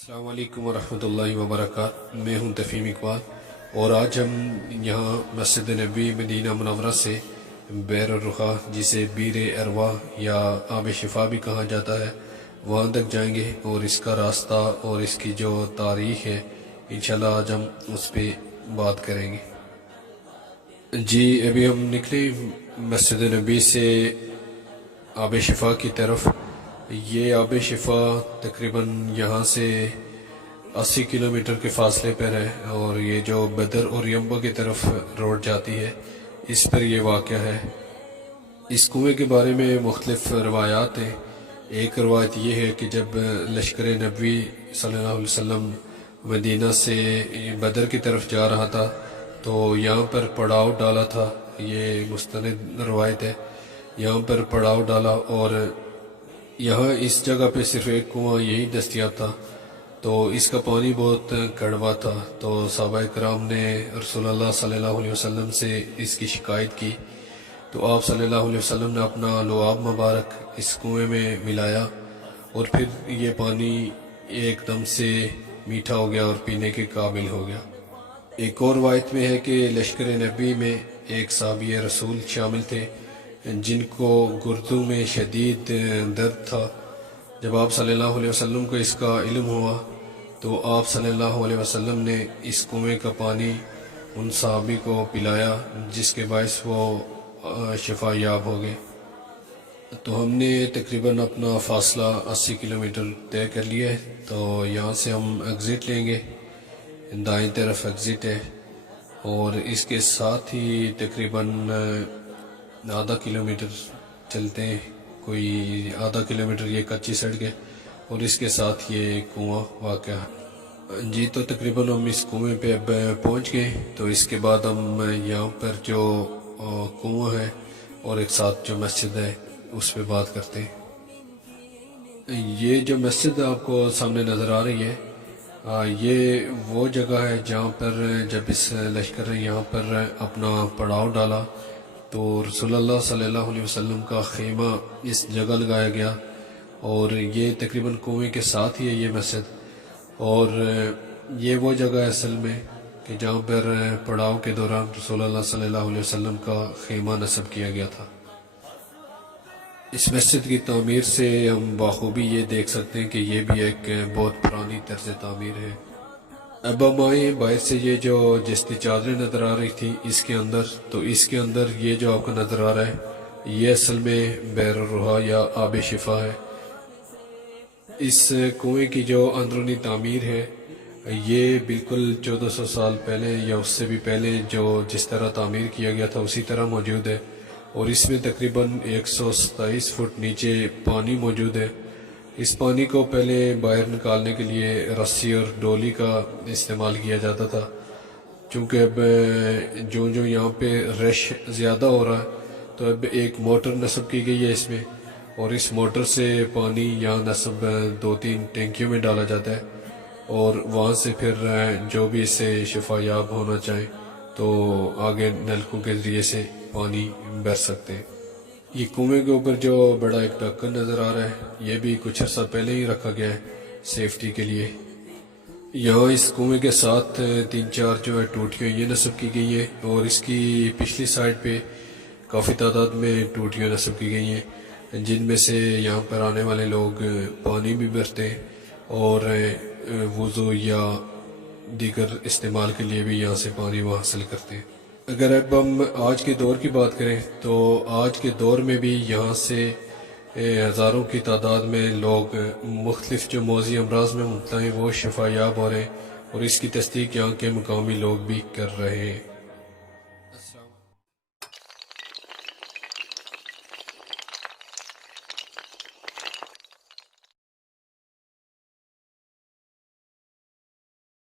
السلام علیکم ورحمۃ اللہ وبرکاتہ۔ میں ہوں تفہیم اقبال اور آج ہم یہاں مسجد نبوی مدینہ منورہ سے بئر الرخا، جسے بیر ارواح یا آب شفا بھی کہا جاتا ہے، وہاں تک جائیں گے اور اس کا راستہ اور اس کی جو تاریخ ہے انشاءاللہ آج ہم اس پہ بات کریں گے۔ جی ابھی ہم نکلے مسجد نبوی سے آب شفا کی طرف۔ یہ آب شفا تقریباً یہاں سے 80 کلومیٹر کے فاصلے پر ہے، اور یہ جو بدر اور ینبع کی طرف روڈ جاتی ہے اس پر یہ واقع ہے۔ اس کنویں کے بارے میں مختلف روایات ہیں۔ ایک روایت یہ ہے کہ جب لشکر نبوی صلی اللہ علیہ وسلم مدینہ سے بدر کی طرف جا رہا تھا تو یہاں پر پڑاؤ ڈالا تھا، یہ مستند روایت ہے۔ یہاں پر پڑاؤ ڈالا اور یہاں اس جگہ پہ صرف ایک کنواں یہی دستیاب تھا، تو اس کا پانی بہت کڑوا تھا، تو صحابہ کرام نے رسول اللہ صلی اللہ علیہ وسلم سے اس کی شکایت کی، تو آپ صلی اللہ علیہ وسلم نے اپنا لعاب مبارک اس کنویں میں ملایا اور پھر یہ پانی ایک دم سے میٹھا ہو گیا اور پینے کے قابل ہو گیا۔ ایک اور روایت میں ہے کہ لشکر نبی میں ایک صحابی رسول شامل تھے جن کو گردوں میں شدید درد تھا۔ جب آپ صلی اللہ علیہ وسلم کو اس کا علم ہوا تو آپ صلی اللہ علیہ وسلم نے اس کنویں کا پانی ان صحابی کو پلایا، جس کے باعث وہ شفا یاب ہو گئے۔ تو ہم نے تقریباً اپنا فاصلہ 80 کلومیٹر طے کر لیا ہے، تو یہاں سے ہم ایگزٹ لیں گے، دائیں طرف ایگزٹ ہے، اور اس کے ساتھ ہی تقریباً آدھا کلومیٹر چلتے ہیں، کوئی آدھا کلومیٹر یہ کچی سڑک ہے اور اس کے ساتھ یہ کنواں واقع ہے۔ جی تو تقریباً ہم اس کنویں پہ اب پہنچ گئے، تو اس کے بعد ہم یہاں پر جو کنواں ہے اور ایک ساتھ جو مسجد ہے اس پہ بات کرتے ہیں۔ یہ جو مسجد آپ کو سامنے نظر آ رہی ہے، یہ وہ جگہ ہے جہاں پر جب اس لشکر نے یہاں پر اپنا پڑاؤ ڈالا تو رسول اللہ صلی اللہ علیہ وسلم کا خیمہ اس جگہ لگایا گیا، اور یہ تقریباً کنویں کے ساتھ ہی ہے یہ مسجد، اور یہ وہ جگہ ہے اصل میں کہ جہاں پر پڑاؤ کے دوران رسول اللہ صلی اللہ علیہ وسلم کا خیمہ نصب کیا گیا تھا۔ اس مسجد کی تعمیر سے ہم بخوبی یہ دیکھ سکتے ہیں کہ یہ بھی ایک بہت پرانی طرز تعمیر ہے۔ اب ہم آئے باہر سے، یہ جو جستی چادریں نظر آ رہی تھی اس کے اندر، تو اس کے اندر یہ جو آپ کو نظر آ رہا ہے یہ اصل میں بئر الرخا یا آب شفا ہے۔ اس کنویں کی جو اندرونی تعمیر ہے یہ بالکل 1400 سال پہلے یا اس سے بھی پہلے جو جس طرح تعمیر کیا گیا تھا اسی طرح موجود ہے، اور اس میں تقریباً 127 فٹ نیچے پانی موجود ہے۔ اس پانی کو پہلے باہر نکالنے کے لیے رسی اور ڈولی کا استعمال کیا جاتا تھا، چونکہ اب جو یہاں پہ رش زیادہ ہو رہا ہے تو اب ایک موٹر نصب کی گئی ہے اس میں، اور اس موٹر سے پانی یہاں نصب 2-3 ٹینکیوں میں ڈالا جاتا ہے، اور وہاں سے پھر جو بھی اس سے شفا یاب ہونا چاہیں تو آگے نلکوں کے ذریعے سے پانی بھر سکتے ہیں۔ یہ کنویں کے اوپر جو بڑا ایک ڈھکن نظر آ رہا ہے یہ بھی کچھ عرصہ پہلے ہی رکھا گیا ہے سیفٹی کے لیے۔ یہاں اس کنویں کے ساتھ 3-4 جو ہے ٹوٹیاں یہ نصب کی گئی ہیں، اور اس کی پچھلی سائڈ پہ کافی تعداد میں ٹوٹیاں نصب کی گئی ہیں جن میں سے یہاں پر آنے والے لوگ پانی بھی بھرتے ہیں اور وضو یا دیگر استعمال کے لیے بھی یہاں سے پانی وہ حاصل کرتے ہیں۔ اگر اب ہم آج کے دور کی بات کریں تو آج کے دور میں بھی یہاں سے ہزاروں کی تعداد میں لوگ مختلف جو موذی امراض میں مبتلا ہیں وہ شفا یاب ہو رہے ہیں، اور اس کی تصدیق یہاں کے مقامی لوگ بھی کر رہے ہیں۔